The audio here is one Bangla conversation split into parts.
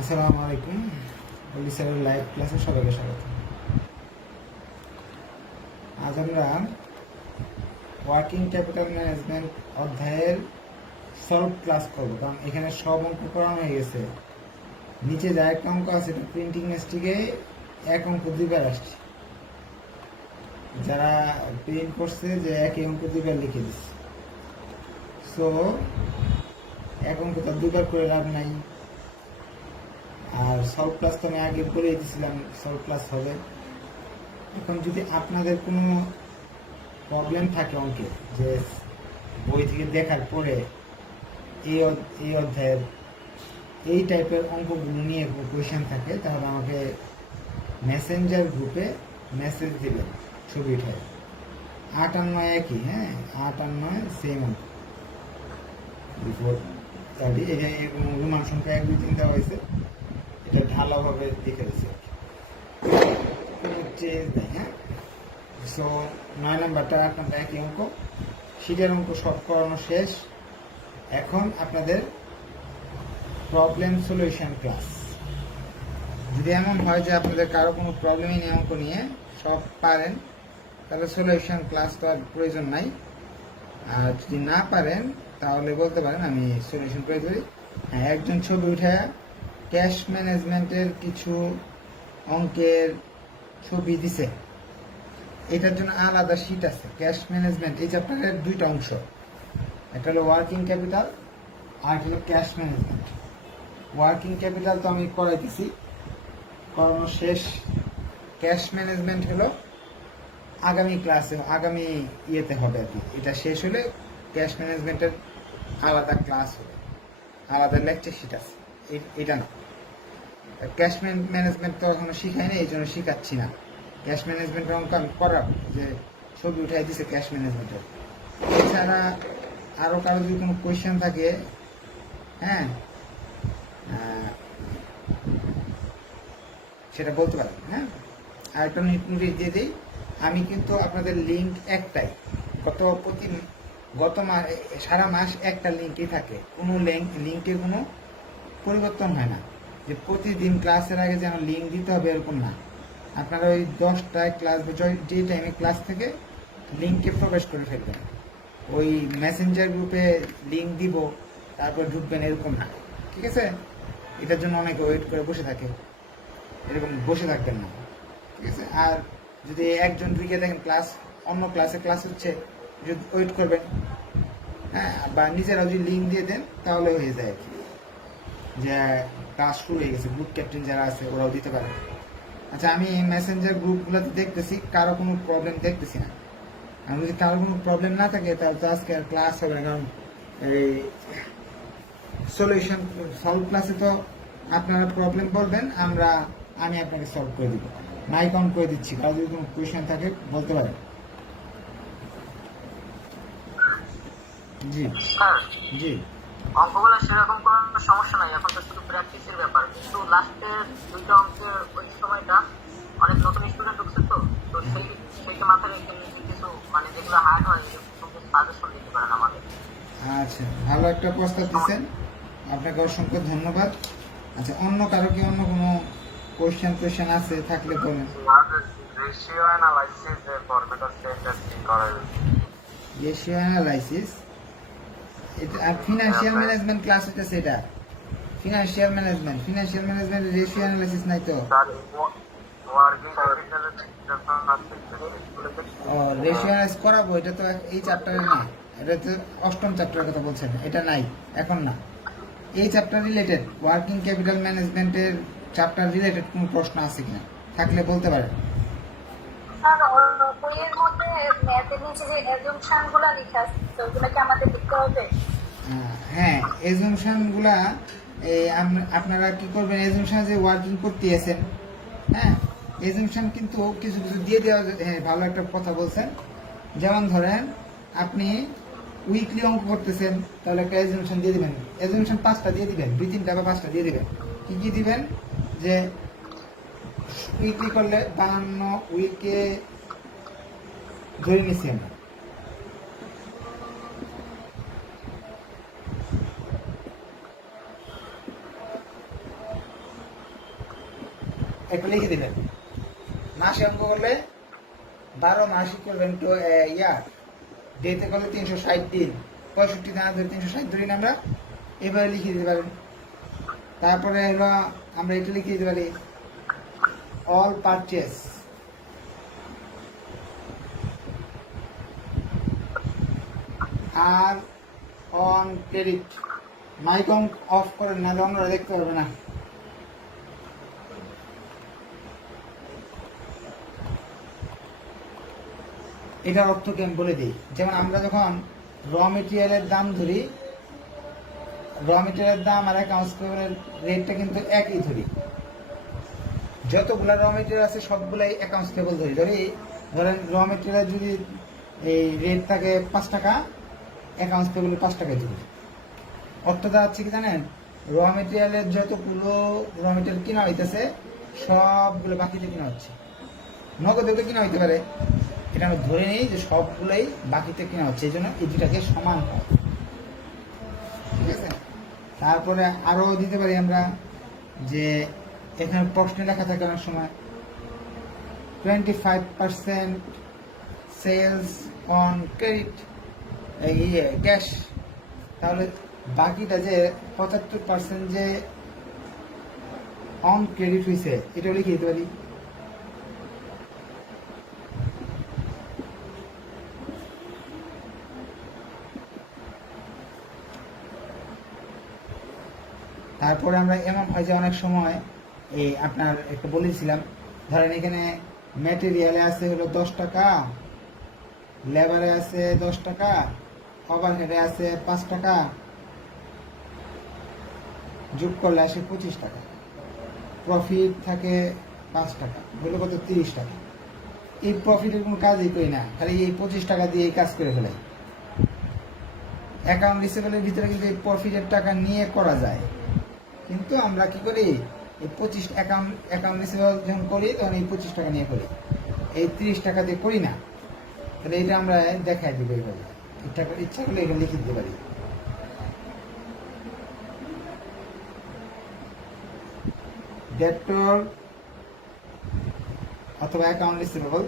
আসসালামু আলাইকুম। অলি স্যারের লাইভ ক্লাসে সবাইকে স্বাগত। আজ আমরা ওয়ার্কিং ক্যাপিটাল ম্যানেজমেন্ট অধ্যায়ের সলভ ক্লাস করব, কারণ এখানে সব অঙ্ক করানো হয়ে গেছে। নিচে যা একটা অঙ্ক আছে প্রিন্টিং মিস্টেকে এক অঙ্ক দুইবার আসছে। যারা প্রিন্ট করছে যে একই অঙ্ক দুইবার লিখে দিচ্ছে, সো এক অঙ্ক তো দুইবার করে লাভ নাই। আর সলভ ক্লাস তো আমি আগে বলে দিয়েছিলাম সলভ ক্লাস হবে। এখন যদি আপনাদের কোনো প্রবলেম থাকে অঙ্কে, যে বই থেকে দেখার পরে এই অধ্যায়ের এই টাইপের অঙ্কগুলো নিয়ে কোনো কোয়েশ্চেন থাকে, তাহলে আমাকে মেসেঞ্জার গ্রুপে মেসেজ দিবেন, ছবি উঠায়। 8 আর 9 একই, হ্যাঁ, 8 আর 9 সেম অঙ্ক। বিফোর এই যে রোমান সংখ্যা 1 2 3 দেওয়া হয়েছে, এটা ঢালাওভাবে দেখে দিচ্ছে, কোনো চেঞ্জ নেই। হ্যাঁ, সো 9 নাম্বারটা 8 নাম্বার একই অঙ্ক, শীটের অঙ্ক সব করানো শেষ। এখন আপনাদের প্রবলেম সলিউশন ক্লাস। যদি এমন হয় যে আপনাদের কারো কোনো প্রবলেমই নেই অঙ্ক নিয়ে, সব পারেন, তাহলে সলিউশন ক্লাস তো আর প্রয়োজন নাই। আর যদি না পারেন তাহলে বলতে পারেন, আমি সলিউশন করে দিই। হ্যাঁ, একজন ছবি উঠে ক্যাশ ম্যানেজমেন্টের কিছু অঙ্কের ছবি দিছে, এটার জন্য আলাদা শীট আছে। ক্যাশ ম্যানেজমেন্ট এই চ্যাপ্টারের দুইটা অংশ, একটা হলো ওয়ার্কিং ক্যাপিটাল আর একটা হলো ক্যাশ ম্যানেজমেন্ট। ওয়ার্কিং ক্যাপিটাল তো আমি করাইতেছি, করানো শেষ। ক্যাশ ম্যানেজমেন্ট হলো আগামী ক্লাসে, আগামী ইয়েতে হবে আর কি। এটা শেষ হলে ক্যাশ ম্যানেজমেন্টের আলাদা ক্লাস হবে, আলাদা লেকচার শিট আছে। এটা না, ক্যাশ ম্যানেজমেন্ট তো এখনো শিখাই না, এই জন্য শিখাচ্ছি না। ক্যাশ ম্যানেজমেন্টের অঙ্ক আমি করাবো, যে ছবি উঠাই দিছে ক্যাশ ম্যানেজমেন্টের। এছাড়া আরও কারো যদি কোনো কোয়েশ্চেন থাকে, হ্যাঁ, সেটা বলতে পারেন। হ্যাঁ, আর একটা নোটিশ দিয়ে দিই, আমি কিন্তু আপনাদের লিঙ্ক একটাই, গত সারা মাস একটা লিঙ্কই থাকে, কোনো লিঙ্কের কোনো পরিবর্তন হয় না। যে প্রতিদিন ক্লাসের আগে যেন লিঙ্ক দিতে হবে এরকম না। আপনারা ওই 10টায় ক্লাস, যে টাইমে ক্লাস থেকে লিঙ্কে প্রবেশ করে ফেলবেন। ওই মেসেঞ্জার গ্রুপে লিঙ্ক দিব, তারপর ঢুকবেন, এরকম না, ঠিক আছে? এটার জন্য অনেকে ওয়েট করে বসে থাকে, এরকম বসে থাকবেন না, ঠিক আছে? আর যদি একজন ঢুকে দেখেন ক্লাস, অন্য ক্লাস হচ্ছে, যদি ওয়েট করবেন, হ্যাঁ, বা নিজেরা যদি লিঙ্ক দিয়ে দেন তাহলে হয়ে যায় আর কি, যে ক্লাস শুরু হয়ে গেছে। গ্রুপ ক্যাপ্টেন যারা আছে ওরাও দিতে পারে। আচ্ছা, আমি মেসেঞ্জার গ্রুপগুলোতে দেখতেছি কারো কোনো প্রবলেম দেখতেছি না। আর যদি কারো কোনো প্রবলেম না থাকে তাহলে তো আজকে আর ক্লাস হবে না, কারণ এই সলিউশন সলভ ক্লাসে তো আপনারা প্রবলেম বলবেন, আমি আপনাকে সলভ করে দিব, মাইক অন করে দিচ্ছি। কারো যদি কোনো কোয়েশ্চেন থাকে বলতে পারেন। জি জি, অঙ্কগুলো সেরকম কোনো সমস্যা নাই, এখন তো শুধু প্র্যাকটিসের ব্যাপার। কিন্তু লাস্টের দুইটা অঙ্কের ওই সময়টা অনেক নতুন স্টুডেন্ট ঢুকছে, তো তো সেইটা মাথায় রেখে কিছু মানে যেগুলো হার্ড হয় সাজেশন দিতে পারেন আমাদের। আচ্ছা, ভালো একটা প্রস্তাব দিচ্ছেন, আপনাকে অসংখ্য ধন্যবাদ। আচ্ছা, অন্য কারো কি অন্য কোনো কোয়েশ্চেন আছে থাকলে বলেন। রেশিও অ্যানালাইসিস এর ফরম্যাটটা সেন্টেন্সিং করা রেশিও অ্যানালাইসিস, এটা আর ফিনান্সিয়াল ম্যানেজমেন্ট ক্লাস হচ্ছে সেটা। ফিনান্সিয়াল ম্যানেজমেন্ট রেশিও অ্যানালাইসিস নাই তো। ওয়ার্কিং ক্যাপিটালের ও, রেশিও অ্যানালাইসিস করাবো, এটা তো এই চ্যাপ্টারে না, এটা তো 8ম চ্যাপ্টারের কথা বলছেন, এটা নাই এখন না। এই চ্যাপ্টার রিলেটেড, ওয়ার্কিং ক্যাপিটাল ম্যানেজমেন্টের চ্যাপ্টার রিলেটেড কোনো প্রশ্ন আছে কিনা, থাকলে বলতে পারেন। বইয়ের মধ্যে ম্যাথের নিচে যে অ্যাজাম্পশনগুলো লেখা আছে ওগুলো কি আমাদের লিখতে হবে? হ্যাঁ, এজুমশনগুলা আপনারা কি করবেন, এজুমশন যে ওয়ার্কিং করতে আছেন, হ্যাঁ, এজুমশন কিন্তু কিছু কিছু দিয়ে দেওয়া। হ্যাঁ, ভালো একটা কথা বলছেন। যেমন ধরেন আপনি উইকলি অঙ্ক করতেছেন, তাহলে একটা এজুমশন দিয়ে দিবেন। এজুমশন 5টা দিয়ে দিবেন, 2 3টা বা 5টা দিয়ে দিবেন। কি কি দিবেন, যে উইকলি করলে 52 উইকে ধরে নিচ্ছি আমরা, একটা লিখে দিলেন। মাসে অঙ্ক করলে 12 মাস করবেন তো ইয়ার, ডেতে করলে 360 দিন, 65 দিন ধরে 360 ধরি না আমরা, এভাবে লিখে দিতে পারেন। তারপরে হলো আমরা এটা লিখে দিতে পারি all purchase are on credit. Mike off করেন না, আমরা দেখতে পারবে না। এটার অর্থ কি আমি বলে দিই। যেমন আমরা যখন র মেটেরিয়ালের দাম ধরি, র মেটেরিয়ালের দাম আর অ্যাকাউন্টস পেমেন্টের রেটটা কিন্তু একই ধরি। যতগুলা র মেটেরিয়াল আছে সবগুলাই অ্যাকাউন্টস পেবল ধরি। ধরেন র মেটেরিয়াল যদি এই রেট থাকে 5 টাকা, অ্যাকাউন্টস পেবল 5 টাকায় ধরি। অর্থটা হচ্ছে কি জানেন, র মেটেরিয়ালের যতগুলো র মেটেরিয়াল কিনা হইতেছে সবগুলো বাকিতে কিনা হচ্ছে। নগদে তো কিনা হইতে পারে, এটা আমরা ধরে নিই যে সবগুলোই বাকিতে কিনা হচ্ছে, এই জন্য এই দুটাকে সমান হয়। ঠিক আছে। তারপরে আরো দিতে পারি আমরা যে এখানে প্রশ্নে লেখা থাকে অনেক সময় 25% সেলস অন ক্রেডিট ক্যাশ, তাহলে বাকিটা যে 75% যে অন ক্রেডিট হয়েছে এটাও লিখে দিতে পারি। তারপরে আমরা এমন হয় যে অনেক সময় এই আপনার একটা বলেছিলাম, ধরেন এখানে ম্যাটেরিয়ালে আছে হলো 10 টাকা, লেবারে আছে 10 টাকা, ওভারহেডে আছে 5 টাকা, যোগ করলে আসে 25 টাকা, প্রফিট থাকে 5 টাকা, হলো কত 30 টাকা। এই প্রফিটের কোনো কাজই করি না, খালি এই 25 টাকা দিয়ে এই কাজ করে ফেলাই। অ্যাকাউন্ট রিসিভেবলের ভিতরে কিন্তু এই প্রফিটের টাকা নিয়ে করা যায়, কিন্তু আমরা কি করি এই 25 অ্যাকাউন্ট রিসিভেবল যখন করি তখন এই 25 টাকা নিয়ে করি, এই 30 টাকা দিয়ে করি না। তাহলে এটা আমরা দেখাই দিব এইভাবে, ইচ্ছা করলে এখানে লিখে দিতে পারি। ডেটর অথবা account receivable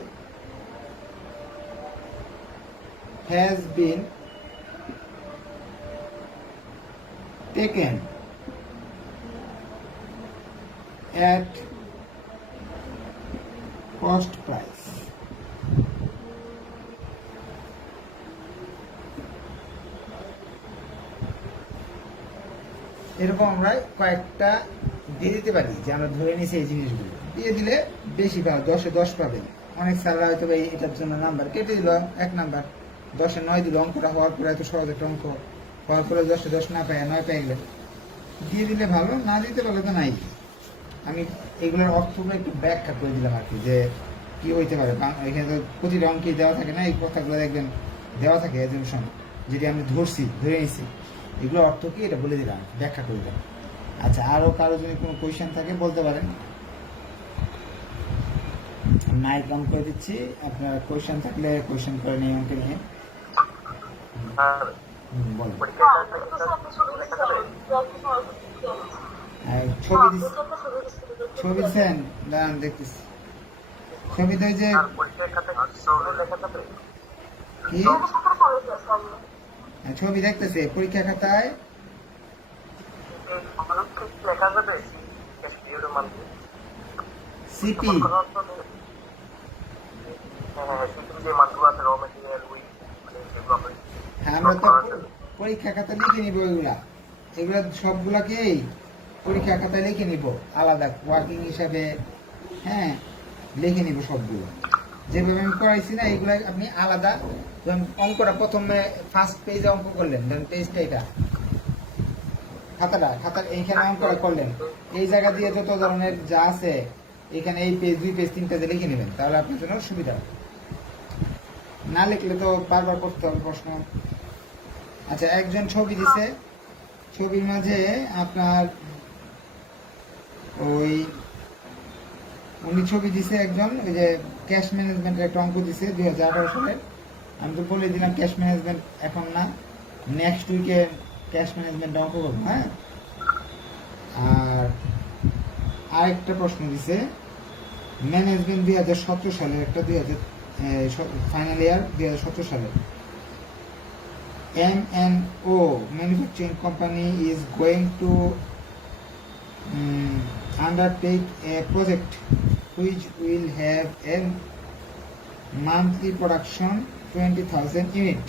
has been taken at cost price। এরকম আমরা কয়েকটা দিয়ে দিতে পারি যে আমরা ধরে নিছি এই জিনিসগুলো দিয়ে দিলে বেশি পাবে, 10-এ 10 পাবেন। অনেক স্যাররা হয়তো এটার জন্য নাম্বার কেটে দিল 1 নাম্বার, 10-এ 9 দিল। অঙ্কটা হওয়ার পরে এত সহজ একটা অঙ্ক হওয়ার পরে 10-এ 10 না পায় 9 পেয়ে গেলেন, দিয়ে দিলে ভালো, না দিতে পারলে তো নাই। আমি এগুলোর অর্থগুলো একটু ব্যাখ্যা করে দিলাম আর কি, যে কি হইতে পারে। এখানে তো প্রতিটা অঙ্কে দেওয়া থাকে না, এই কথাগুলো দেখবেন দেওয়া থাকে এজুকেশন, যেটি আমি ধরে নিছি, এগুলো অর্থ কি এটা বলে দিলাম, ব্যাখ্যা করে দিলাম। আচ্ছা, আরো কারো যদি কোনো কোয়েশ্চেন থাকে বলতে পারেন, মাইক অন করে দিচ্ছি। আপনার কোয়েশ্চেন থাকলে কোয়েশ্চেন করে নিয়ে অঙ্কে নিয়ে বলেন। ছবি দিচ্ছেন, দাঁড়ান দেখতেছি। ছবি তো যে কি ছবি দেখতেছে পরীক্ষা খাতায় সিপি, হ্যাঁ আমরা তো পরীক্ষা খাতায় লিখে নিব এগুলা সবগুলাকেই পরীক্ষা খাতায় লিখে নিব আলাদা ওয়ার্কিং হিসাবে। হ্যাঁ, লিখে নিব সবগুলো যেভাবে আমি করাইছি না, এগুলো আপনি আলাদা। অঙ্কটা প্রথমে ফার্স্ট পেজে অঙ্ক করলেন, পেজটা এটা খাতার এইখানে অঙ্কটা করলেন, এই জায়গা দিয়ে যত ধরনের যা আছে এখানে এই পেজ 2 পেজ 3 পেজে লিখে নেবেন, তাহলে আপনার জন্য সুবিধা। না লিখলে তো বারবার করতে হবে প্রশ্ন। আচ্ছা, একজন ছবি দিছে, ছবির মাঝে আপনার উনি ছবি দিছে একজন, ওই যে ক্যাশ ম্যানেজমেন্টের একটা অঙ্ক দিছে 2018 সালে। আমি তো বলে দিলাম ক্যাশ ম্যানেজমেন্ট এখন না, নেক্সট উইকে ক্যাশ ম্যানেজমেন্ট অঙ্ক করবো। হ্যাঁ, আর আরেকটা প্রশ্ন দিছে ম্যানেজমেন্ট 2017 সালের একটা ফাইনাল ইয়ার 2017 সালের M&O manufacturing company is going to undertake a project which will have a monthly production 20,000 unit.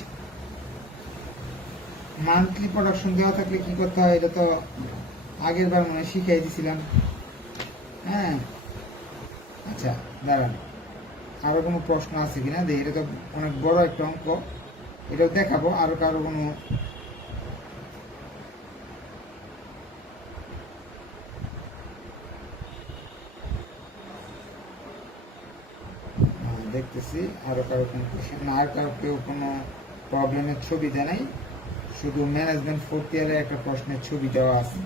Monthly production দেওয়া থাকলে কি করতে হয়, এটা তো আগের বার মনে হয় শিখিয়ে দিয়েছিলাম। হ্যাঁ, আচ্ছা দাঁড়ান, আরো কোনো প্রশ্ন আছে কিনা দেখি। এটা তো অনেক বড় একটা অঙ্ক, এটাও দেখাবো। আরো কারো কোনো দেখতেছি, আরো কারো কোনো কোশ্চেন না, আর কারো কেউ কোনো প্রবলেমের ছবি দেয় নাই, শুধু ম্যানেজমেন্ট 4th ইয়ারে একটা প্রশ্নের ছবি দেওয়া আছে।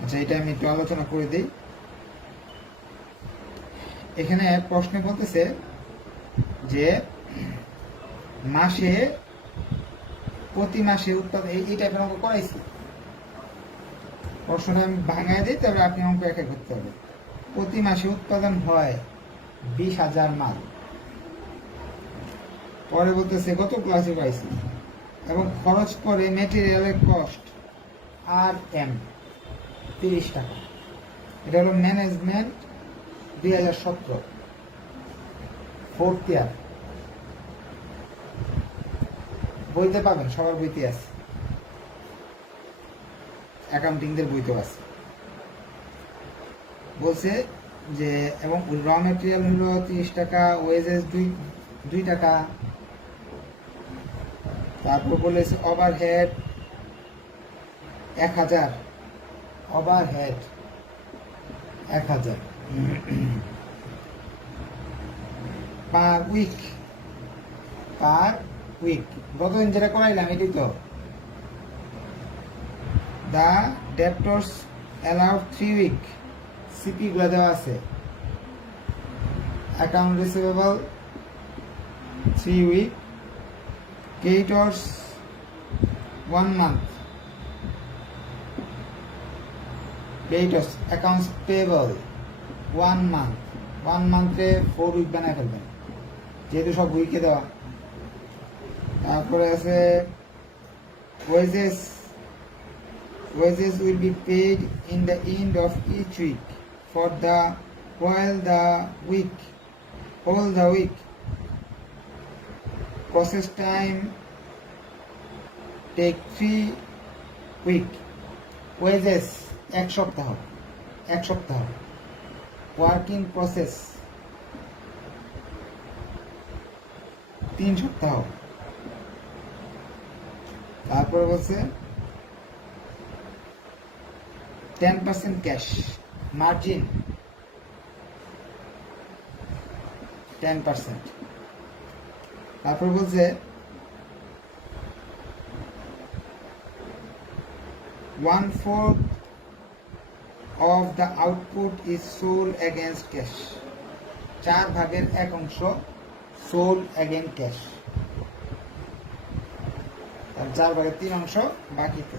আচ্ছা, এটা আমি একটু আলোচনা করে দিই। এখানে প্রশ্নে বলতেছে যে মাসে প্রতি মাসে উৎপাদন, এই টাইপের অঙ্ক করাইছি। প্রশ্নটা আমি ভাঙায় দিই, তবে আপনি অঙ্ক একা করতে হবে। প্রতি মাসে উৎপাদন হয় 20,000 মাল। পরে বলতেছে গত ক্লাসে পাইছি, এবং খরচ পরে মেটেরিয়ালের কস্ট RM 30 টাকা। এটা হলো ম্যানেজমেন্ট 2017 4th ইয়ার। বইতে পাবেন, সবার বইতে আছে, অ্যাকাউন্টিংদের বইতেও আছে। বলছে যে এবং র মেটেরিয়াল হলো 30 টাকা, ওয়েজেস 2 টাকা। তারপর বলেছে overhead 1000, overhead 1000 per week, per week. গতদিন যেটা করাইলাম এটাই তো। The debtors allowed 3 week, CP গুলো দেওয়া আছে। Account receivable 3 week, creditors 1 month, creditors accounts payable 1 month. 1 মান্থে 4 উইক বানায় ফেলবেন, যেহেতু সব উইকে দেওয়া। তারপরে আছে wages, wages will be paid in the end of each week for the whole the week. Process time take 3 week. Wages 1 সপ্তাহ, 1 সপ্তাহ। Working process 3 সপ্তাহ। তারপর বলছে 10% ক্যাশ মার্জিন 10%। তারপর বলছে 1/4 of the output is sold against cash, 4/1 sold against cash, 4/3 বাকিতে।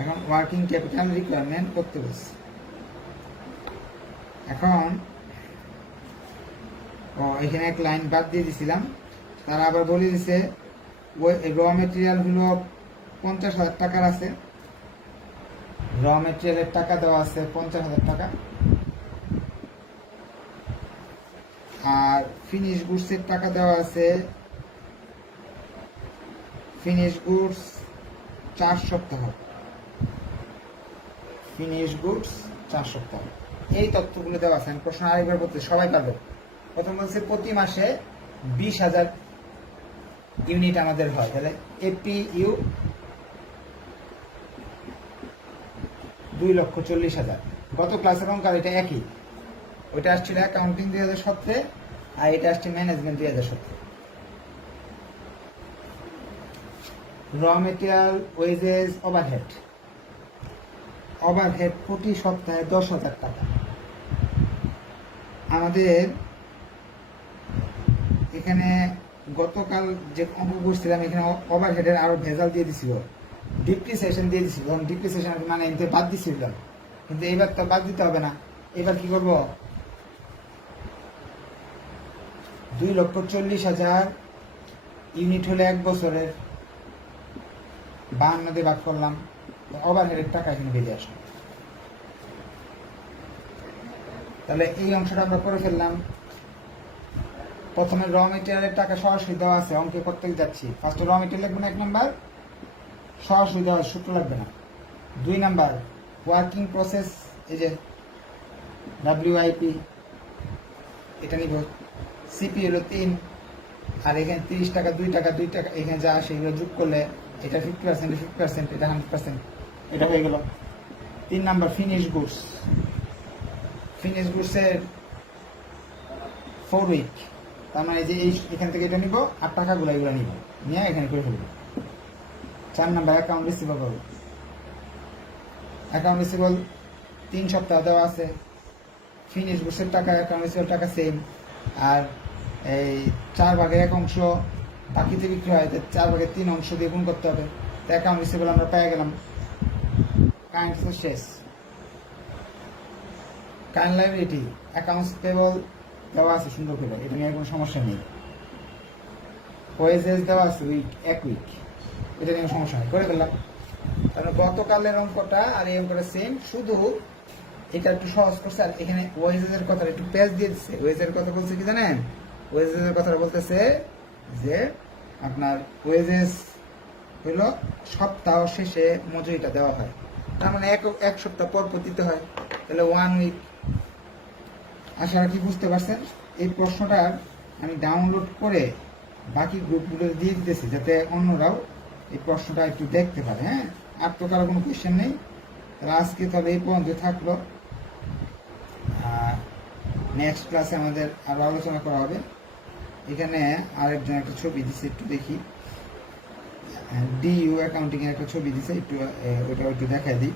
এখন ওয়ার্কিং ক্যাপিটাল রিকোয়ারমেন্ট করতে বলছি। এখন এখানে এক লাইন বাদ দিয়ে দিছিলাম। তারা আবার বলে দিছে র মেটেরিয়াল হলো 50,000 টাকার আছে, র মেটেরিয়ালের টাকা দেওয়া আছে 50,000 টাকা, আর ফিনিশ গুডসের টাকা দেওয়া আছে, ফিনিশ গুডস 4 সপ্তাহ, ফিনিশ গুডস 4 সপ্তাহ। এই তথ্যগুলো দেওয়া আছে। প্রশ্ন আরেকবার বলতে সবাই পারবে। প্রথম বলছে প্রতি মাসে 20,000 ইউনিট আমাদের হয়, তাহলে APU 2,40,000। গত ক্লাসের অঙ্ক এটা একই, ওইটা আসছিল অ্যাকাউন্টিং 2017 আর এটা আসছে ম্যানেজমেন্ট 2017। র মেটেরিয়াল, ওয়েজেস, ওভারহেড। ওভারহেড প্রতি সপ্তাহে 10,000 টাকা। আমাদের এখানে গতকাল যে অঙ্ক করছিলাম এখানে ওভারহেডের আরো ভেজাল দিয়ে দিছিল, ডিপ্রিসিয়েশন দিয়ে দিছিল, তখন ডিপ্রিসিয়েশন মানে এতে বাদ দিছিলাম, কিন্তু এইবার তো বাদ দিতে হবে না। এবার কি করব, 2,40,000 ইউনিট হলে 1 বছরের 52 দিয়ে ভাগ করলাম, ওভারহেডের টাকা এখানে বেরিয়ে আসলো। তাহলে এই অংশটা আমরা করে ফেললাম। প্রথমে র মেটেরিয়ালের টাকা সরাসরি দেওয়া আছে, অঙ্কে করতে যাচ্ছি। ফার্স্টে র মেটেরিয়াল লাগবে না 1 নাম্বার, সরাসরি দেওয়া সূত্র লাগবে না। 2 নাম্বার ওয়ার্কিং প্রসেস, এই যে WIP এটা নিব। সিপি হলো 3, আর এখানে 30 টাকা 2 টাকা 2 টাকা এখানে যা আসে এগুলো যোগ করলে এটা 50%, 50%, এটা 100%, এটা হয়ে গেল। 3 নাম্বার ফিনিশ গুডস, ফিনিশ গুডসের 4 উইক, তার মানে যে এখান থেকে এটা নিব আর টাকাগুলো এগুলো নিব, নিয়ে এখানে করে ফেলবো। 4 number account receivable, account receivable 3 সপ্তাহ দেওয়া আছে। ফিনিশ গুডসের টাকা অ্যাকাউন্ট রিসিভেবল টাকা সেম, আর এই 4 ভাগের 1 অংশ বাকিতে বিক্রি হয়, 4 ভাগের 3 অংশ দিয়ে গুণ করতে হবে। তো অ্যাকাউন্ট রিসিভেবল আমরা পেয়ে গেলাম। কারেন্ট শেষ। কারেন্ট লাইবিলিটি অ্যাকাউন্টস পেবল দেওয়া আছে সুন্দর করে, এটা নিয়ে কোনো সমস্যা নেই। ওয়েজেস দেওয়া আছে উইক, 1 উইক, এটা নিয়ে সমস্যা নেই, করে ফেললাম। কারণ গতকালের অঙ্কটা আর এই অঙ্কটা সেম, শুধু এটা একটু সহজ করছে। আর এখানে ওয়েজেসের কথা একটু পেজ দিয়ে দিচ্ছে। ওয়েজের কথা বলছে কি জানেন, ওয়েজেসের কথা বলতেছে যে আপনার ওয়েজেস হইল সপ্তাহ শেষে মজুরিটা দেওয়া হয়, তার মানে এক সপ্তাহ পর দিতে হয়, তাহলে 1 উইক। আশা রাখি বুঝতে পারছেন। এই প্রশ্নটার আমি ডাউনলোড করে বাকি গ্রুপগুলো দিয়ে দিতেছি, যাতে অন্যরাও এই প্রশ্নটা একটু দেখতে পারে। হ্যাঁ, আর তো কারো কোনো কোয়েশ্চেন নেই। তাহলে আজকে তাহলে এই পর্যন্ত থাকলো, আর নেক্সট ক্লাসে আমাদের আরো আলোচনা করা হবে। এখানে আরেকজন একটা ছবি দিচ্ছে, একটু দেখি। DU অ্যাকাউন্টিং এর একটা ছবি দিচ্ছে, একটু ওটা একটু দেখাই দিই।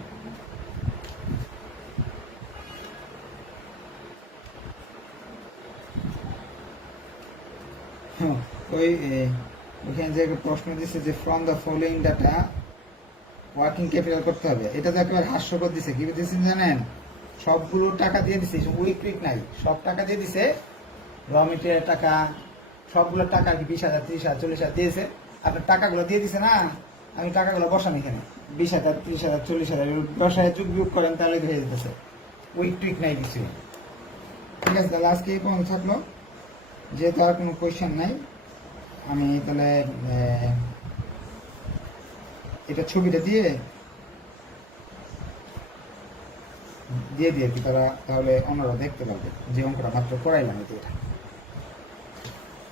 ওইখানে যে প্রশ্ন দিচ্ছে যে from the following data working capital করতে হবে, এটা তো একেবারে হাস্যকর দিছে। কি দিচ্ছেন জানেন, সবগুলো টাকা দিয়ে দিছে, উইক উইক নাই, সব টাকা দিয়ে দিছে। র মেটেরিয়াল টাকা সবগুলো টাকা কি 20,000, 30,000, 40,000 দিয়েছে। আপনার টাকাগুলো দিয়ে দিছে না, আমি টাকাগুলো বসান এখানে 20,000, 30,000, 40,000 বসায় যোগ বিয়োগ করেন, তাহলে হয়ে যেতেছে। উইক টুইক নাই কিছু। ঠিক আছে, তাহলে আজকে এই পর্যন্ত থাকলো। যেহেতু আর কোনো কোয়েশ্চেন নাই, আমি তাহলে এটা ছবিটা দিয়ে কি তারা তাহলে অন্যরা দেখতে পারবে যে অঙ্কটা মাত্র করাইলাম। এটা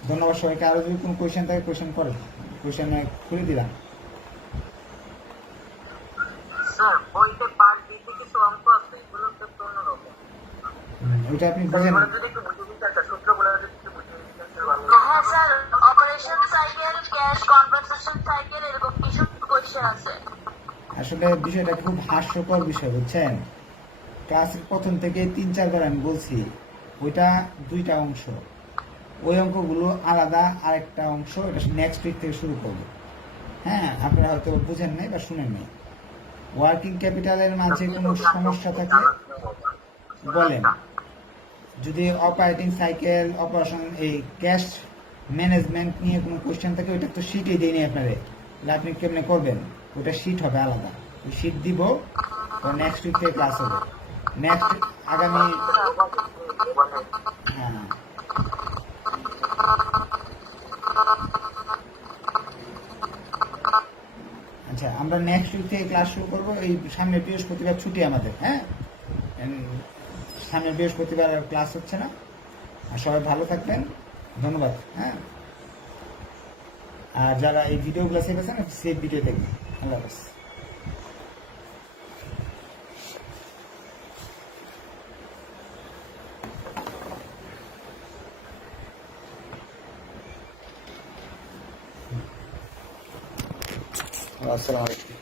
ধন্যবাদ সবাইকে। আরো যদি কোনো কোয়েশ্চেন থাকে কোয়েশ্চেন করেন, কোয়েশ্চেনে খুলে দিলাম। স্যার বইতে পার্ট দিতে কিছু অঙ্ক আছে, এগুলো তো অন্যরকম। ওইটা আপনি বুঝেন। এগুলো যদি একটু বুঝিয়ে দিতেন, স্যার সূত্রগুলো যদি একটু বুঝিয়ে দিতেন স্যার ভালো। হ্যাঁ sir, operation cycle, cash conversation cycle, এরকম কিছু কোয়েশ্চেন আছে। আসলে বিষয়টা খুব হাস্যকর বিষয়, বুঝছেন। ক্লাসের প্রথম থেকে 3-4 বার আমি বলছি, ওইটা 2টা অংশ, ওই অঙ্কগুলো আলাদা আরেকটা অংশ, এটা নেক্সট উইক থেকে শুরু করবো। হ্যাঁ, আপনারা হয়তো বুঝেন নাই বা শুনেন নাই। ওয়ার্কিং ক্যাপিটালের মাঝে কোনো সমস্যা থাকলে বলেন। যদি অপারেটিং সাইকেল, অপারেশন, এই ক্যাশ ম্যানেজমেন্ট নিয়ে কোনো কোয়েশ্চেন থাকে, ওইটা তো শিটই দিইনি আপনারে, তাহলে আপনি কেমনে করবেন? ওটা শিট হবে আলাদা, ওই শিট দিব, তো নেক্সট উইক থেকে ক্লাস হবে। নেক্সট আগামী, হ্যাঁ আচ্ছা, আমরা নেক্সট উইক থেকে ক্লাস শুরু করবো। এই সামনের বৃহস্পতিবার ছুটি আমাদের। হ্যাঁ, সামনের বৃহস্পতিবার আর ক্লাস হচ্ছে না। আর সবাই ভালো থাকবেন, ধন্যবাদ। হ্যাঁ, আর যারা এই ভিডিওগুলো সেভ আছেন, সেভ ভিডিও দেখবেন। আল্লাহ হাফেজ। আসসালামু আলাইকুম।